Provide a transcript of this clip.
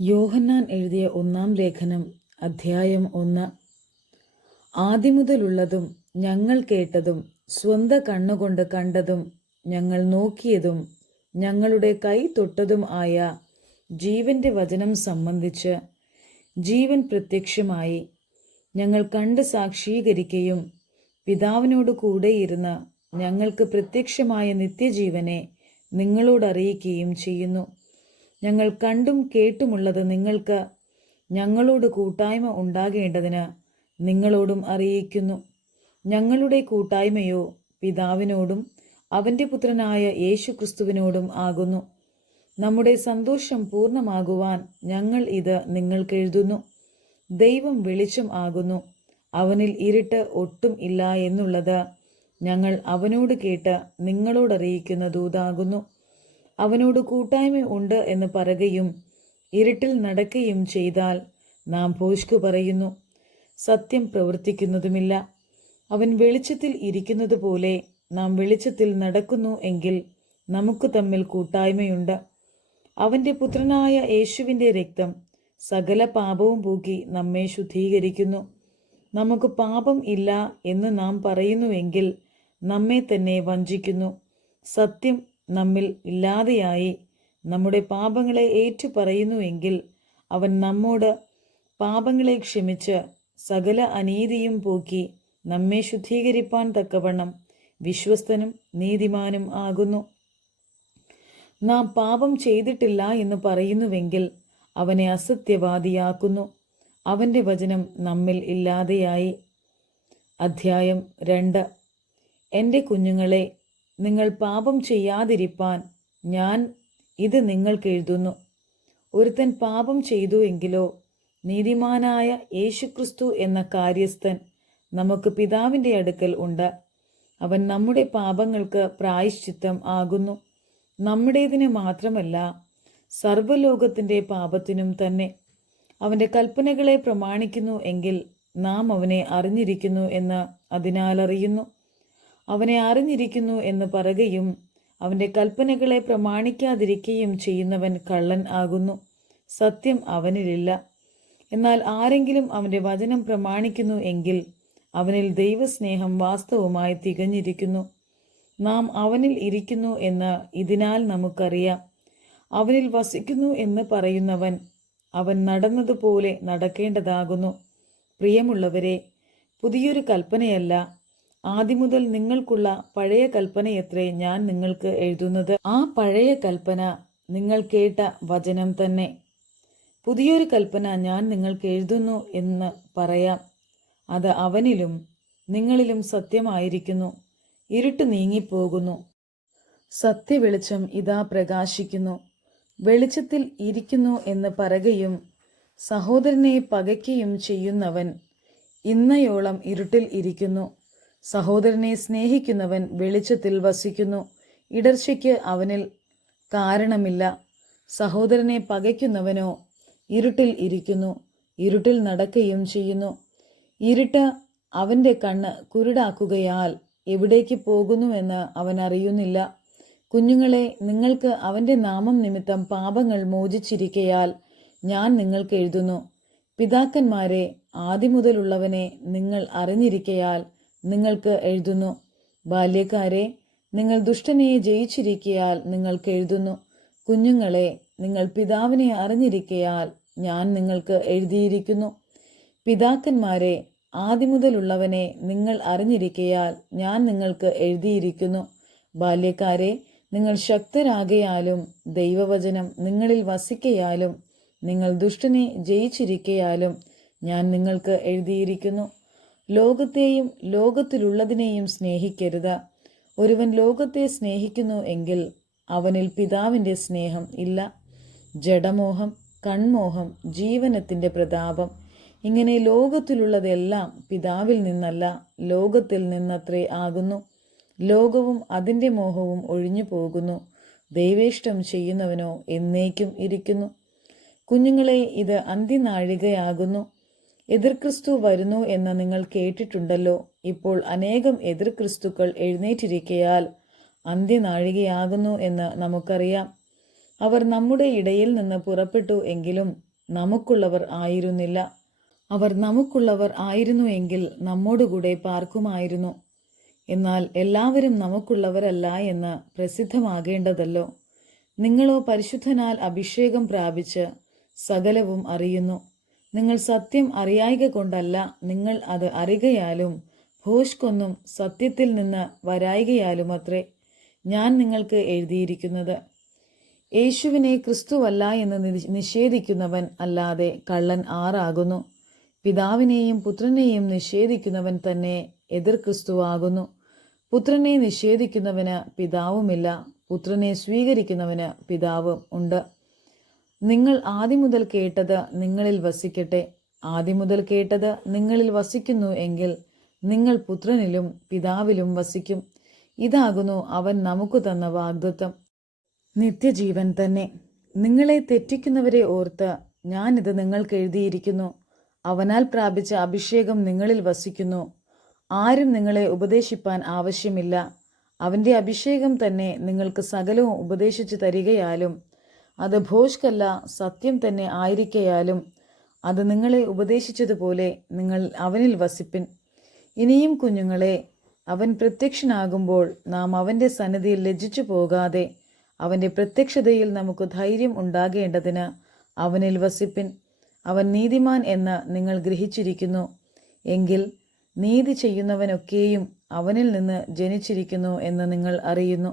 യോഹന്നാൻ എഴുതിയ 1 ലേഖനം അധ്യായം 1. ആദിമുതലുള്ളതും ഞങ്ങൾ കേട്ടതും സ്വന്ത കണ്ണുകൊണ്ട് കണ്ടതും ഞങ്ങൾ നോക്കിയതും ഞങ്ങളുടെ കൈ തൊട്ടതും ആയ ജീവന്റെ വചനം സംബന്ധിച്ച് ജീവൻ പ്രത്യക്ഷമായി ഞങ്ങൾ കണ്ട് സാക്ഷീകരിക്കുകയും പിതാവിനോട് കൂടെയിരുന്ന് ഞങ്ങൾക്ക് പ്രത്യക്ഷമായ നിത്യജീവനെ നിങ്ങളോട് അറിയിക്കുകയും ചെയ്യുന്നു. ഞങ്ങൾ കണ്ടും കേട്ടുമുള്ളത് നിങ്ങൾക്ക് ഞങ്ങളോട് കൂട്ടായ്മ ഉണ്ടാകേണ്ടതിന് നിങ്ങളോടും അറിയിക്കുന്നു. ഞങ്ങളുടെ കൂട്ടായ്മയോ പിതാവിനോടും അവൻ്റെ പുത്രനായ യേശുക്രിസ്തുവിനോടും ആകുന്നു. നമ്മുടെ സന്തോഷം പൂർണ്ണമാകുവാൻ ഞങ്ങൾ ഇത് നിങ്ങൾക്കെഴുതുന്നു. ദൈവം വെളിച്ചം ആകുന്നു, അവനിൽ ഇരുട്ട് ഒട്ടും ഇല്ല എന്നുള്ളത് ഞങ്ങൾ അവനോട് കേട്ട് നിങ്ങളോടറിയിക്കുന്ന ദൂതാകുന്നു. അവനോട് കൂട്ടായ്മ ഉണ്ട് എന്ന് പറയുകയും ഇരുട്ടിൽ നടക്കുകയും ചെയ്താൽ നാം ഭോഷ്കു പറയുന്നു, സത്യം പ്രവർത്തിക്കുന്നതുമില്ല. അവൻ വെളിച്ചത്തിൽ ഇരിക്കുന്നത് പോലെ നാം വെളിച്ചത്തിൽ നടക്കുന്നു എങ്കിൽ നമുക്ക് തമ്മിൽ കൂട്ടായ്മയുണ്ട്. അവൻ്റെ പുത്രനായ യേശുവിൻ്റെ രക്തം സകല പാപവും പോക്കി നമ്മെ ശുദ്ധീകരിക്കുന്നു. നമുക്ക് പാപം ഇല്ല എന്ന് നാം പറയുന്നുവെങ്കിൽ നമ്മെ തന്നെ വഞ്ചിക്കുന്നു. സത്യം നമ്മിൽ ഇല്ലാതെയായി നമ്മുടെ പാപങ്ങളെ ഏറ്റുപറയുന്നുവെങ്കിൽ അവൻ നമ്മോട് പാപങ്ങളെ ക്ഷമിച്ച് സകല അനീതിയും പോക്കി നമ്മെ ശുദ്ധീകരിപ്പാൻ തക്കവണ്ണം വിശ്വസ്തനും നീതിമാനും ആകുന്നു. നാം പാപം ചെയ്തിട്ടില്ല എന്ന് പറയുന്നുവെങ്കിൽ അവനെ അസത്യവാദിയാക്കുന്നു, അവൻ്റെ വചനം നമ്മിൽ ഇല്ലാതെയായി. അധ്യായം 2. എൻ്റെ കുഞ്ഞുങ്ങളെ, നിങ്ങൾ പാപം ചെയ്യാതിരിപ്പാൻ ഞാൻ ഇത് നിങ്ങൾക്കെഴുതുന്നു. ഒരുത്തൻ പാപം ചെയ്തു എങ്കിലോ നീതിമാനായ യേശുക്രിസ്തു എന്ന കാര്യസ്ഥൻ നമുക്ക് പിതാവിൻ്റെ അടുക്കൽ ഉണ്ട്. അവൻ നമ്മുടെ പാപങ്ങൾക്ക് പ്രായശ്ചിത്തം ആകുന്നു, നമ്മുടേതിന് മാത്രമല്ല സർവ്വലോകത്തിൻ്റെ പാപത്തിനും തന്നെ. അവൻ്റെ കൽപ്പനകളെ പ്രമാണിക്കുന്നു എങ്കിൽ നാം അവനെ അറിഞ്ഞിരിക്കുന്നു എന്ന് അതിനാൽ അറിയുന്നു. അവനെ അറിഞ്ഞിരിക്കുന്നു എന്ന് പറയുകയും അവൻ്റെ കൽപ്പനകളെ പ്രമാണിക്കാതിരിക്കുകയും ചെയ്യുന്നവൻ കള്ളൻ ആകുന്നു, സത്യം അവനിലില്ല. എന്നാൽ ആരെങ്കിലും അവൻ്റെ വചനം പ്രമാണിക്കുന്നു എങ്കിൽ അവനിൽ ദൈവസ്നേഹം വാസ്തവമായി തികഞ്ഞിരിക്കുന്നു. നാം അവനിൽ ഇരിക്കുന്നു എന്ന് ഇതിനാൽ നമുക്കറിയാം. അവനിൽ വസിക്കുന്നു എന്ന് പറയുന്നവൻ അവൻ നടന്നതുപോലെ നടക്കേണ്ടതാകുന്നു. പ്രിയമുള്ളവരെ, പുതിയൊരു കൽപ്പനയല്ല, ആദിമുതൽ നിങ്ങൾക്കുള്ള പഴയ കൽപ്പനയത്രേ ഞാൻ നിങ്ങൾക്ക് എഴുതുന്നത്. ആ പഴയ കൽപ്പന നിങ്ങൾ കേട്ട വചനം തന്നെ. പുതിയൊരു കൽപ്പന ഞാൻ നിങ്ങൾക്ക് എഴുതുന്നു എന്ന് പറയാം. അത് അവനിലും നിങ്ങളിലും സത്യമായിരിക്കുന്നു. ഇരുട്ട് നീങ്ങിപ്പോകുന്നു, സത്യവെളിച്ചം ഇതാ പ്രകാശിക്കുന്നു. വെളിച്ചത്തിൽ ഇരിക്കുന്നു എന്ന് പറയുകയും സഹോദരനെ പകയ്ക്കുകയും ചെയ്യുന്നവൻ ഇന്നയോളം ഇരുട്ടിൽ ഇരിക്കുന്നു. സഹോദരനെ സ്നേഹിക്കുന്നവൻ വെളിച്ചത്തിൽ വസിക്കുന്നു, ഇടർച്ചയ്ക്ക് അവനിൽ കാരണമില്ല. സഹോദരനെ പകയ്ക്കുന്നവനോ ഇരുട്ടിൽ ഇരിക്കുന്നു, ഇരുട്ടിൽ നടക്കുകയും ചെയ്യുന്നു. ഇരുട്ട് അവൻ്റെ കണ്ണ് കുരുടാക്കുകയാൽ എവിടേക്ക് പോകുന്നുവെന്ന് അവൻ അറിയുന്നില്ല. കുഞ്ഞുങ്ങളെ, നിങ്ങൾക്ക് അവൻ്റെ നാമം നിമിത്തം പാപങ്ങൾ മോചിച്ചിരിക്കയാൽ ഞാൻ നിങ്ങൾക്ക് എഴുതുന്നു. പിതാക്കന്മാരെ, ആദിമുതലുള്ളവനെ നിങ്ങൾ അറിഞ്ഞിരിക്കയാൽ നിങ്ങൾക്ക് എഴുതുന്നു. ബാല്യക്കാരെ, നിങ്ങൾ ദുഷ്ടനെ ജയിച്ചിരിക്കയാൽ നിങ്ങൾക്ക് എഴുതുന്നു. കുഞ്ഞുങ്ങളെ, നിങ്ങൾ പിതാവിനെ അറിഞ്ഞിരിക്കയാൽ ഞാൻ നിങ്ങൾക്ക് എഴുതിയിരിക്കുന്നു. പിതാക്കന്മാരെ, ആദിമുതലുള്ളവനെ നിങ്ങൾ അറിഞ്ഞിരിക്കയാൽ ഞാൻ നിങ്ങൾക്ക് എഴുതിയിരിക്കുന്നു. ബാല്യക്കാരെ, നിങ്ങൾ ശക്തരാകയാലും ദൈവവചനം നിങ്ങളിൽ വസിക്കയാലും നിങ്ങൾ ദുഷ്ടനെ ജയിച്ചിരിക്കയാലും ഞാൻ നിങ്ങൾക്ക് എഴുതിയിരിക്കുന്നു. ലോകത്തെയും ലോകത്തിലുള്ളതിനെയും സ്നേഹിക്കരുത്. ഒരുവൻ ലോകത്തെ സ്നേഹിക്കുന്നു എങ്കിൽ അവനിൽ പിതാവിൻ്റെ സ്നേഹം ഇല്ല. ജഡമോഹം, കൺമോഹം, ജീവനത്തിൻ്റെ പ്രതാപം, ഇങ്ങനെ ലോകത്തിലുള്ളതെല്ലാം പിതാവിൽ നിന്നല്ല ലോകത്തിൽ നിന്നത്രേ ആകുന്നു. ലോകവും അതിൻ്റെ മോഹവും ഒഴിഞ്ഞു പോകുന്നു, ദൈവേഷ്ടം ചെയ്യുന്നവനോ എന്നേക്കും ഇരിക്കുന്നു. കുഞ്ഞുങ്ങളെ, ഇത് അന്ത്യനാഴികയാകുന്നു. എതിർക്രിസ്തു വരുന്നു എന്ന് നിങ്ങൾ കേട്ടിട്ടുണ്ടല്ലോ. ഇപ്പോൾ അനേകം എതിർക്രിസ്തുക്കൾ എഴുന്നേറ്റിരിക്കയാൽ അന്ത്യനാഴികയാകുന്നു എന്ന് നമുക്കറിയാം. അവർ നമ്മുടെ ഇടയിൽ നിന്ന് പുറപ്പെട്ടു എങ്കിലും നമുക്കുള്ളവർ ആയിരുന്നില്ല. അവർ നമുക്കുള്ളവർ ആയിരുന്നു എങ്കിൽ നമ്മോടുകൂടെ പാർക്കുമായിരുന്നു. എന്നാൽ എല്ലാവരും നമുക്കുള്ളവരല്ല എന്ന് പ്രസിദ്ധമാകേണ്ടതല്ലോ. നിങ്ങളോ പരിശുദ്ധനാൽ അഭിഷേകം പ്രാപിച്ച് സകലവും അറിയുന്നു. നിങ്ങൾ സത്യം അറിയായ്ക കൊണ്ടല്ല, നിങ്ങൾ അത് അറികയാലും ഭോഷ്കൊന്നും സത്യത്തിൽ നിന്ന് വരായികയാലും അത്രേ ഞാൻ നിങ്ങൾക്ക് എഴുതിയിരിക്കുന്നത്. യേശുവിനെ ക്രിസ്തുവല്ല എന്ന് നിഷേധിക്കുന്നവൻ അല്ലാതെ കള്ളൻ ആറാകുന്നു. പിതാവിനെയും പുത്രനെയും നിഷേധിക്കുന്നവൻ തന്നെ എതിർ ക്രിസ്തുവാകുന്നു. പുത്രനെ നിഷേധിക്കുന്നവന് പിതാവുമില്ല, പുത്രനെ സ്വീകരിക്കുന്നവന് പിതാവും ഉണ്ട്. നിങ്ങൾ ആദ്യം മുതൽ കേട്ടത് നിങ്ങളിൽ വസിക്കട്ടെ. ആദ്യം മുതൽ കേട്ടത് നിങ്ങളിൽ വസിക്കുന്നു എങ്കിൽ നിങ്ങൾ പുത്രനിലും പിതാവിലും വസിക്കും. ഇതാകുന്നു അവൻ നമുക്ക് തന്ന വാഗ്ദത്തം, നിത്യജീവൻ തന്നെ. നിങ്ങളെ തെറ്റിക്കുന്നവരെ ഓർത്ത് ഞാനിത് നിങ്ങൾക്ക് എഴുതിയിരിക്കുന്നു. അവനാൽ പ്രാപിച്ച അഭിഷേകം നിങ്ങളിൽ വസിക്കുന്നു. ആരും നിങ്ങളെ ഉപദേശിപ്പാൻ ആവശ്യമില്ല. അവൻ്റെ അഭിഷേകം തന്നെ നിങ്ങൾക്ക് സകലവും ഉപദേശിച്ചു തരികയാലും അത് ഭോഷ്കല്ല, സത്യം തന്നെ ആയിരിക്കയാലും അത് നിങ്ങളെ ഉപദേശിച്ചതുപോലെ നിങ്ങൾ അവനിൽ വസിപ്പിൻ. ഇനിയും കുഞ്ഞുങ്ങളെ, അവൻ പ്രത്യക്ഷനാകുമ്പോൾ നാം അവൻ്റെ സന്നിധിയിൽ ലജ്ജിച്ചു പോകാതെ അവൻ്റെ പ്രത്യക്ഷതയിൽ നമുക്ക് ധൈര്യം ഉണ്ടാകേണ്ടതിന് അവനിൽ വസിപ്പിൻ. അവൻ നീതിമാൻ എന്ന് നിങ്ങൾ ഗ്രഹിച്ചിരിക്കുന്നു എങ്കിൽ നീതി ചെയ്യുന്നവനൊക്കെയും അവനിൽ നിന്ന് ജനിച്ചിരിക്കുന്നു എന്ന് നിങ്ങൾ അറിയുന്നു.